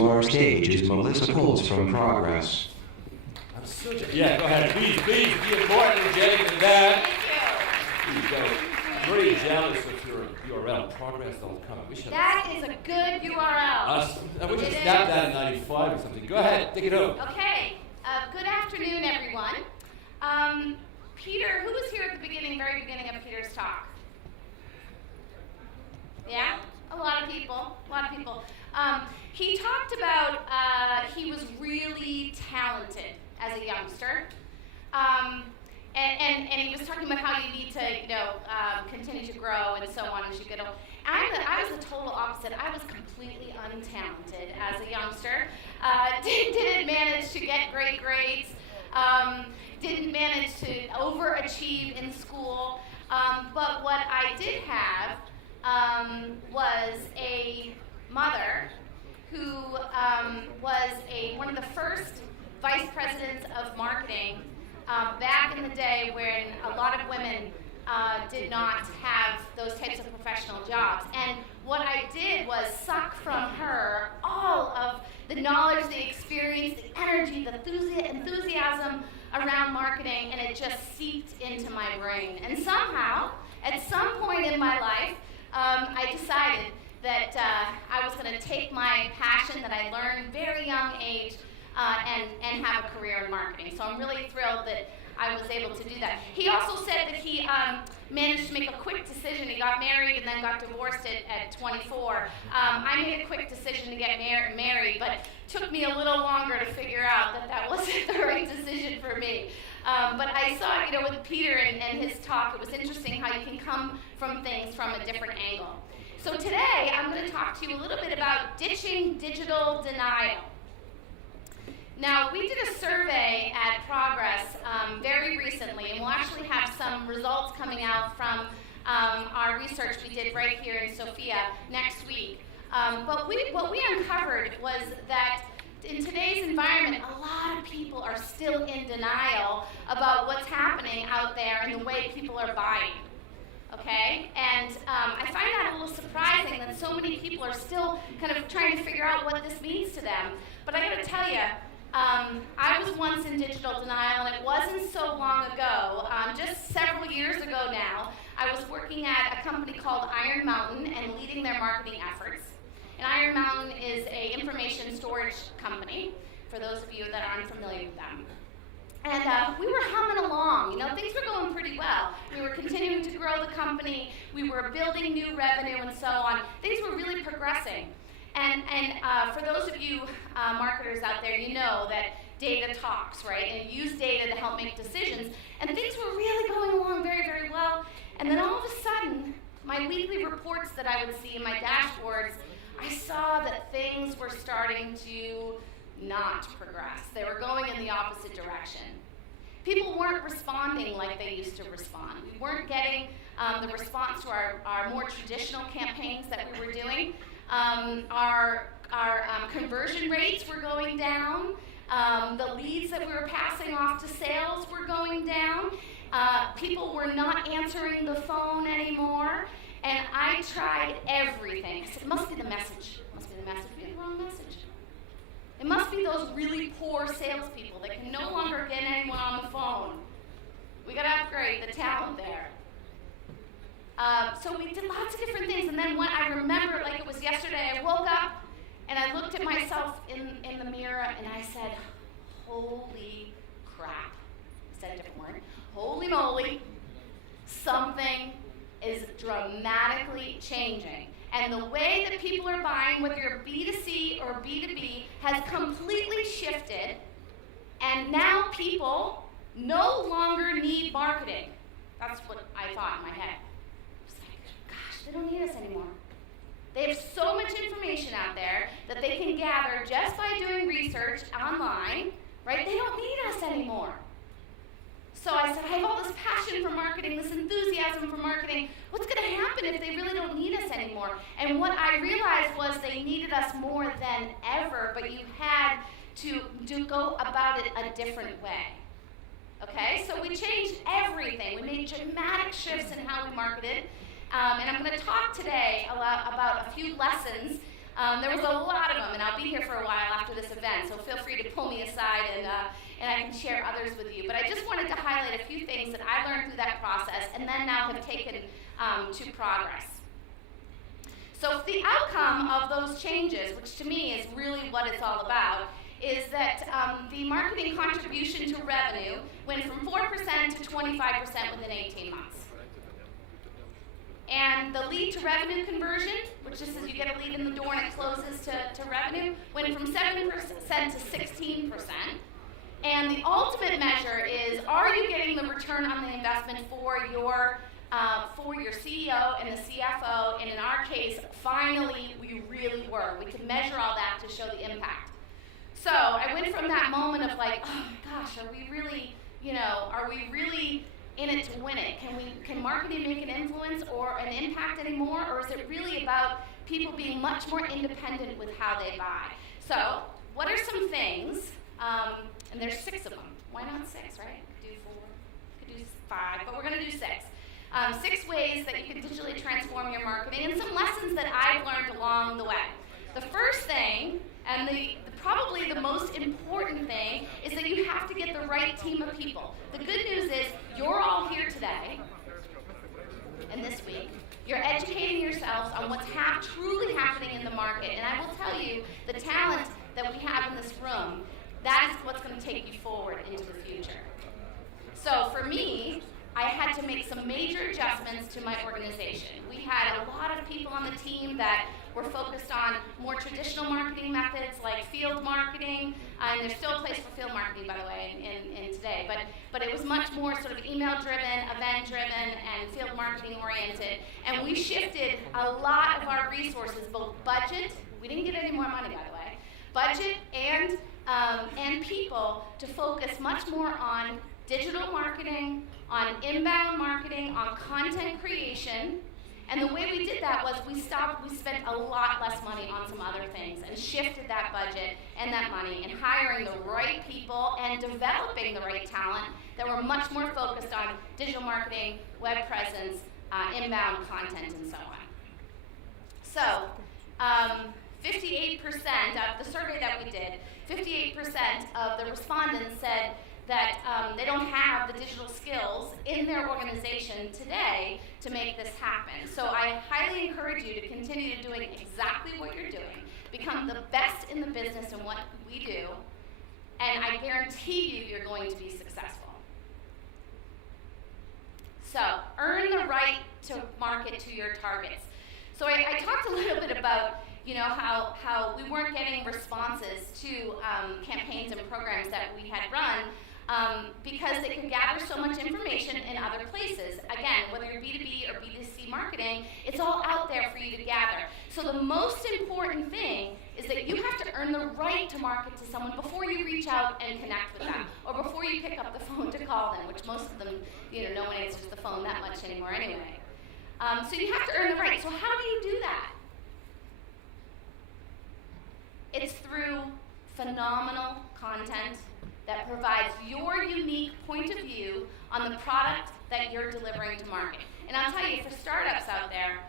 to our stage is Melissa Puls from Progress. Yeah, go ahead. Please be energetic and that. Please go. I'm very jealous of your URL, progress.com. That is a good URL. I wish I snapped that in 95 or something. Go ahead, take it over. Okay. Good afternoon, everyone. Peter, who was here at the very beginning of Peter's talk? Yeah? A lot of people. He talked about he was really talented as a youngster. And he was talking about how you need to, continue to grow and so on as you get older. I was the total opposite. I was completely untalented as a youngster. Didn't manage to get great grades. Didn't manage to overachieve in school. But what I did have was a mother who was one of the first vice presidents of marketing back in the day when a lot of women did not have those types of professional jobs. And what I did was suck from her all of the knowledge, the experience, the energy, the enthusiasm around marketing, and it just seeped into my brain. And somehow, at some point in my life, I decided that I was going to take my passion that I learned very young age and have a career in marketing. So I'm really thrilled that I was able to do that. He also said that he managed to make a quick decision. He got married and then got divorced at 24. I made a quick decision to get married, but took me a little longer to figure out that wasn't the right decision for me. But I saw, with Peter and his talk, it was interesting how you can come from things from a different angle. So today, I'm going to talk to you a little bit about ditching digital denial. Now, we did a survey at Progress very recently, and we'll actually have some results coming out from our research we did right here in Sofia next week. But what we uncovered was that in today's environment, a lot of people are still in denial about what's happening out there and the way people are buying. Okay? And I find that a little surprising that so many people are still kind of trying to figure out what this means to them. But I gotta tell you, I was once in digital denial, and it wasn't so long ago, just several years ago now. I was working at a company called Iron Mountain and leading their marketing efforts. And Iron Mountain is an information storage company, for those of you that aren't familiar with them. And we were humming along. Things were going pretty well. We were continuing to grow the company. We were building new revenue and so on. Things were really progressing. And for those of you marketers out there, you know that data talks, right? And you use data to help make decisions. And things were really going along very, very well. And then all of a sudden, my weekly reports that I would see in my dashboards, I saw that things were starting to not progress. They were going in the opposite direction. People weren't responding like they used to respond. We weren't getting the response to our more traditional campaigns that we were doing. Our conversion rates were going down. The leads that we were passing off to sales were going down. People were not answering the phone anymore. And I tried everything. I said, it must be the message. It must be the message. We had the wrong message. It must be those really poor salespeople that can no longer get anyone on the phone. We got to upgrade the talent there. So we did lots of different things, and then when I remember it like it was yesterday, I woke up and I looked at myself in the mirror and I said, holy crap. I said a different word. Holy moly, something is dramatically changing. And the way that people are buying, whether you're B2C or B2B, has completely shifted, and now people no longer need marketing. That's what I thought in my head. Gosh, they don't need us anymore. They have so much information out there that they can gather just by doing research online, right? They don't need us anymore. So I said, I have all this passion for marketing, this enthusiasm for marketing. What's going to happen if they really don't need us anymore? And what I realized was they needed us more than ever, but you had to go about it a different way. Okay, so we changed everything. We made dramatic shifts in how we marketed. And I'm going to talk today about a few lessons There was a lot of them, and I'll be here for a while after this event, so feel free to pull me aside and I can share others with you. But I just wanted to highlight a few things that I learned through that process and then now have taken to progress. So the outcome of those changes, which to me is really what it's all about, is that the marketing contribution to revenue went from 4% to 25% within 18 months. And the lead to revenue conversion, which just says you get a lead in the door and it closes to revenue, went from 7% to 16%. And the ultimate measure is, are you getting the return on the investment for your CEO and the CFO? And in our case, finally, we really were. We could measure all that to show the impact. So I went from that moment of like, oh my gosh, are we really in it to win it? Can marketing make an influence or an impact anymore? Or is it really about people being much more independent with how they buy? So what are some things, and there's 6 of them. Why not 6, right? Could do 4, could do 5, but we're gonna do 6. 6 ways that you can digitally transform your marketing and some lessons that I've learned along the way. The first thing, and probably the most important thing, is that you have to get the right team of people. The good news is you're all here today and this week. You're educating yourselves on what's truly happening in the market. And I will tell you, the talent that we have in this room, that is what's going to take you forward into the future. So for me, I had to make some major adjustments to my organization. We had a lot of people on the team that were focused on more traditional marketing methods like field marketing, and there's still a place for field marketing, by the way, in today, but it was much more sort of email-driven, event-driven, and field marketing-oriented, and we shifted a lot of our resources, both budget, we didn't get any more money, by the way, budget and people, to focus much more on digital marketing, on inbound marketing, on content creation. And the way we did that was we spent a lot less money on some other things and shifted that budget and that money and hiring the right people and developing the right talent that were much more focused on digital marketing, web presence, inbound content, and so on. So 58% of the survey that we did, 58% of the respondents said that they don't have the digital skills in their organization today to make this happen. So I highly encourage you to continue doing exactly what you're doing. Become the best in the business in what we do, and I guarantee you you're going to be successful. So earn the right to market to your targets. So I talked a little bit about how we weren't getting responses to campaigns and programs that we had run, because they can gather so much information in other places. Again, whether you're B2B or B2C marketing, it's all out there for you to gather. So the most important thing is that you have to earn the right to market to someone before you reach out and connect with them, or before you pick up the phone to call them, which most of them, no one answers the phone that much anymore anyway. So you have to earn the right. So how do you do that? It's through phenomenal content that provides your unique point of view on the product that you're delivering to market. And I'll tell you, for startups out there,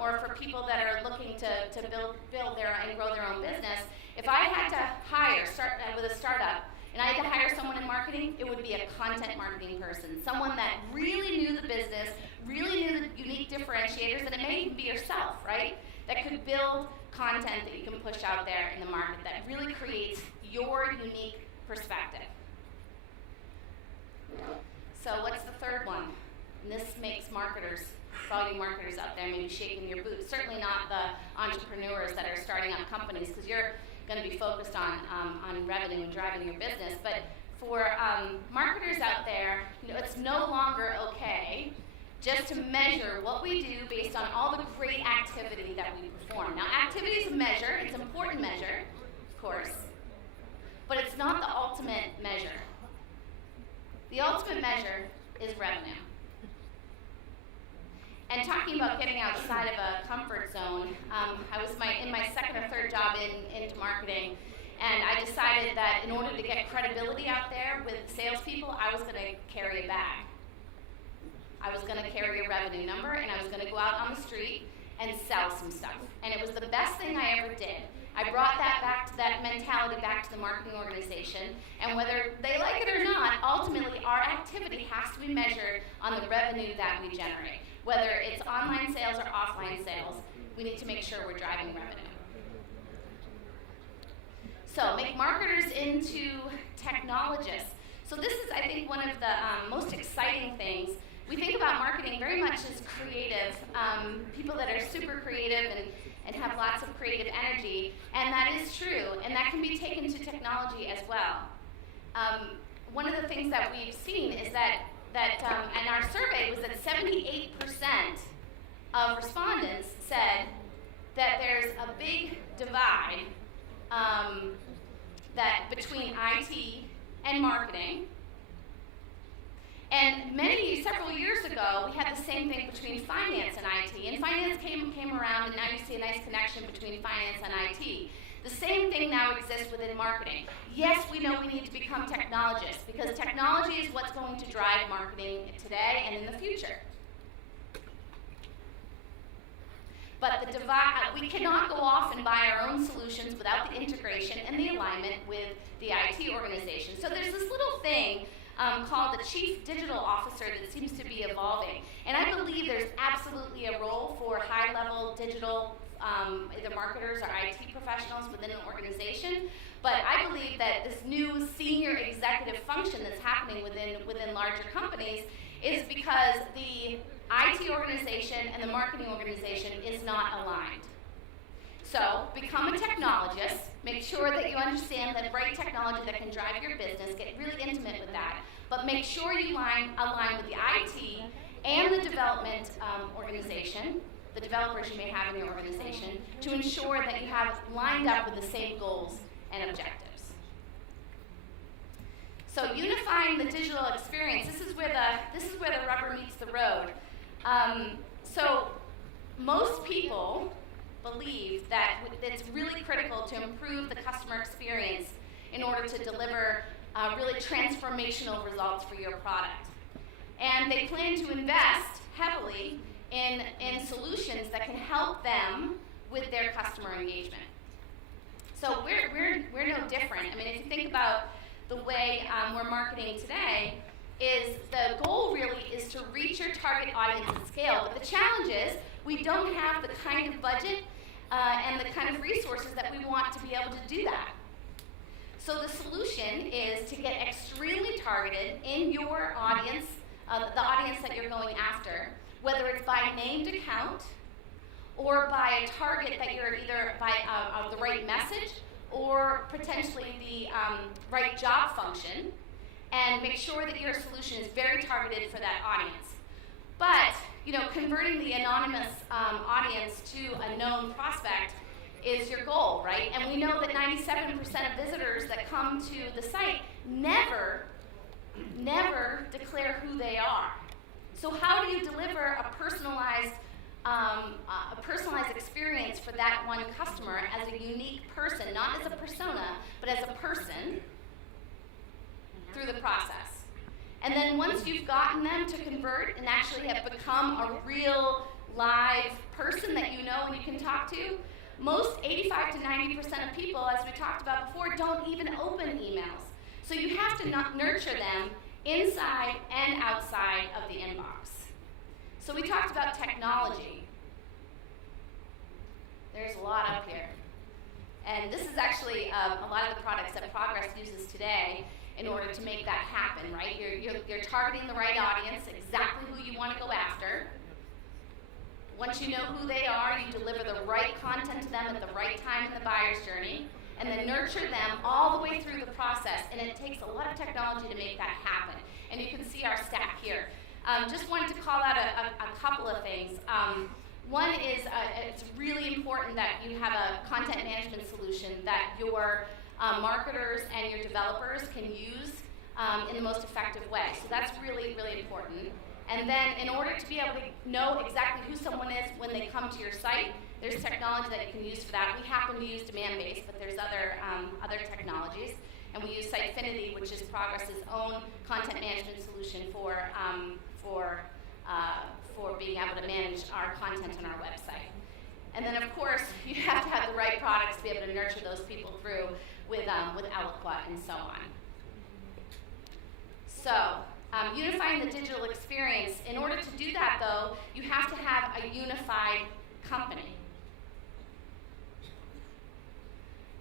or for people that are looking to build their and grow their own business, if I had to start with a startup, and I had to hire someone in marketing, it would be a content marketing person, someone that really knew the business, really knew the unique differentiators, and it may even be yourself, right? That could build content that you can push out there in the market that really creates your unique perspective. So what's the third one? And this makes marketers, for all you marketers out there, maybe shaking your boots. Certainly not the entrepreneurs that are starting up companies, because you're going to be focused on revenue and driving your business. But for marketers out there, it's no longer okay just to measure what we do based on all the great activity that we perform. Now, activity is a measure. It's an important measure, of course. But it's not the ultimate measure. The ultimate measure is revenue. And talking about getting outside of a comfort zone, I was in my second or third job into marketing, and I decided that in order to get credibility out there with salespeople, I was going to carry a bag. I was going to carry a revenue number, and I was going to go out on the street and sell some stuff. And it was the best thing I ever did. I brought that mentality back to the marketing organization, and whether they like it or not, ultimately our activity has to be measured on the revenue that we generate. Whether it's online sales or offline sales, we need to make sure we're driving revenue. So make marketers into technologists. So this is, I think, one of the most exciting things. We think about marketing very much as creative, people that are super creative and have lots of creative energy, and that is true, and that can be taken to technology as well. One of the things that we've seen is that and our survey was that 78% of respondents said that there's a big divide that between IT and marketing. And several years ago, we had the same thing between finance and IT. And finance came around, and now you see a nice connection between finance and IT. The same thing now exists within marketing. Yes, we know we need to become technologists, because technology is what's going to drive marketing today and in the future. But the divide, we cannot go off and buy our own solutions without the integration and the alignment with the IT organization. So there's this little thing called the Chief Digital Officer that seems to be evolving. And I believe there's absolutely a role for high-level digital, either marketers or IT professionals within an organization. But I believe that this new senior executive function that's happening within larger companies is because the IT organization and the marketing organization is not aligned. So become a technologist, make sure that you understand the right technology that can drive your business, get really intimate with that, but make sure you align with the IT and the development organization, the developers you may have in your organization, to ensure that you have lined up with the same goals and objectives. So unifying the digital experience, this is where the rubber meets the road. So most people believe that it's really critical to improve the customer experience in order to deliver really transformational results for your product. And they plan to invest heavily in solutions that can help them with their customer engagement. So we're no different. I mean, if you think about the way we're marketing today, is the goal really is to reach your target audience at scale. But the challenge is we don't have the kind of budget and the kind of resources that we want to be able to do that. So the solution is to get extremely targeted in your audience, the audience that you're going after, whether it's by named account or by a target that you're either by the right message or potentially the right job function, and make sure that your solution is very targeted for that audience. But converting the anonymous audience to a known prospect is your goal, right? And we know that 97% of visitors that come to the site never declare who they are. So how do you deliver a personalized experience for that one customer as a unique person, not as a persona, but as a person through the process? And then once you've gotten them to convert and actually have become a real live person that you know and you can talk to, most 85 to 90% of people, as we talked about before, don't even open emails. So you have to nurture them inside and outside of the inbox. So we talked about technology. There's a lot up here. And this is actually a lot of the products that Progress uses today in order to make that happen, right? You're targeting the right audience, exactly who you want to go after. Once you know who they are, you deliver the right content to them at the right time in the buyer's journey, and then nurture them all the way through the process. And it takes a lot of technology to make that happen. And you can see our stack here. Just wanted to call out a couple of things. One is it's really important that you have a content management solution that your marketers and your developers can use in the most effective way. So that's really, really important. And then in order to be able to know exactly who someone is when they come to your site, there's technology that you can use for that. We happen to use demand-based, but there's other technologies. And we use Sitefinity, which is Progress's own content management solution for being able to manage our content on our website. And then, of course, you have to have the right products to be able to nurture those people through with Eloqua and so on. So, unifying the digital experience. In order to do that, though, you have to have a unified company.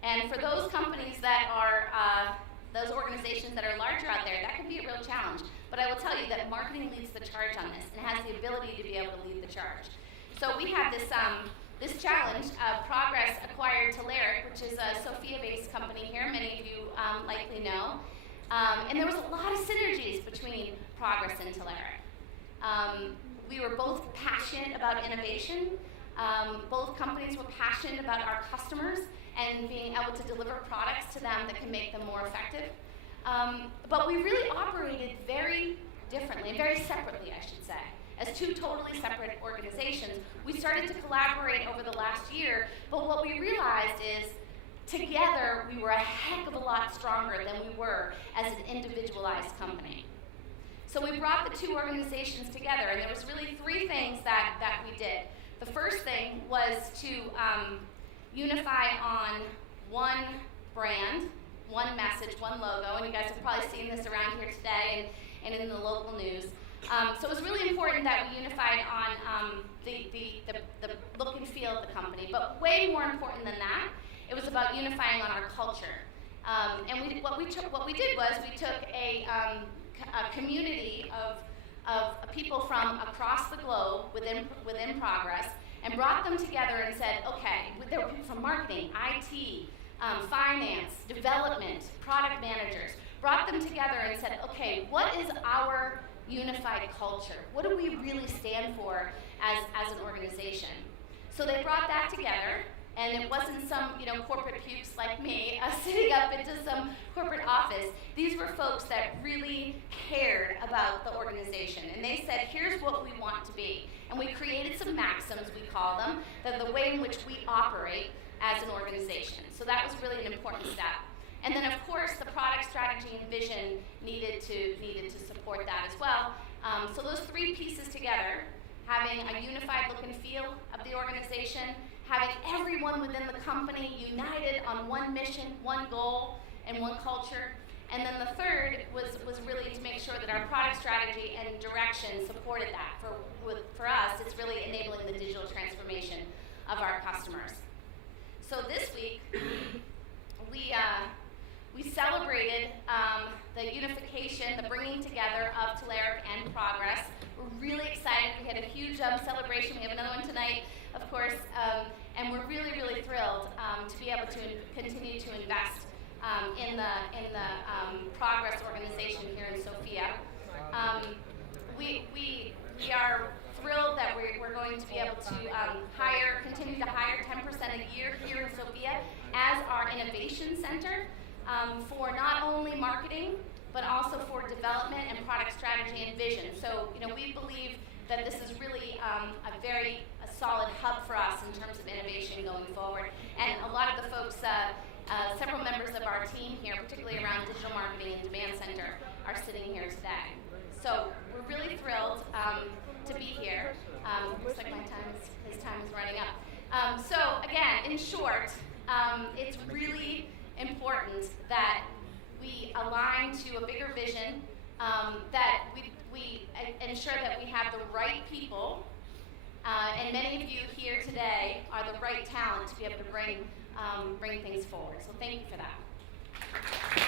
And for those companies that are, those organizations that are larger out there, that can be a real challenge. But I will tell you that marketing leads the charge on this and has the ability to be able to lead the charge. So we have this challenge. Progress acquired Telerik, which is a Sofia-based company here. Many of you likely know. And there was a lot of synergies between Progress and Telerik. We were both passionate about innovation. Both companies were passionate about our customers and being able to deliver products to them that can make them more effective. But we really operated very differently, very separately, I should say. As two totally separate organizations, we started to collaborate over the last year, but what we realized is together we were a heck of a lot stronger than we were as an individualized company. So we brought the two organizations together, and there was really three things that we did. The first thing was to unify on one brand, one message, one logo, and you guys have probably seen this around here today and in the local news. So it was really important that we unified on the look and feel of the company, but way more important than that, it was about unifying on our culture. And what we did was we took a community of people from across the globe within Progress and brought them together and said, okay, there were people from marketing, IT, finance, development, product managers, brought them together and said, okay, what is our unified culture? What do we really stand for as an organization? So they brought that together, and it wasn't some corporate pukes like me sitting up into some corporate office. These were folks that really cared about the organization, and they said, here's what we want to be. And we created some maxims, we call them, that are the way in which we operate as an organization. So that was really an important step. And then, of course, the product strategy and vision needed to support that as well. So those three pieces together, having a unified look and feel of the organization, having everyone within the company united on one mission, one goal, and one culture. And then the third was really to make sure that our product strategy and direction supported that. For us, it's really enabling the digital transformation of our customers. So this week, we celebrated the unification, the bringing together of Telerik and Progress. We're really excited. We had a huge celebration. We have another one tonight, of course, and we're really, really thrilled to be able to continue to invest in the Progress organization here in Sofia. We are thrilled that we're going to be able to continue to hire 10% a year here in Sofia as our innovation center for not only marketing, but also for development and product strategy and vision. So, we believe that this is really a very solid hub for us in terms of innovation going forward. And a lot of the folks, several members of our team here, particularly around digital marketing and demand center, are sitting here today. So we're really thrilled to be here. Looks like his time is running up. So again, in short, it's really important that we align to a bigger vision, that we ensure that we have the right people, and many of you here today are the right talent to be able to bring things forward. So thank you for that.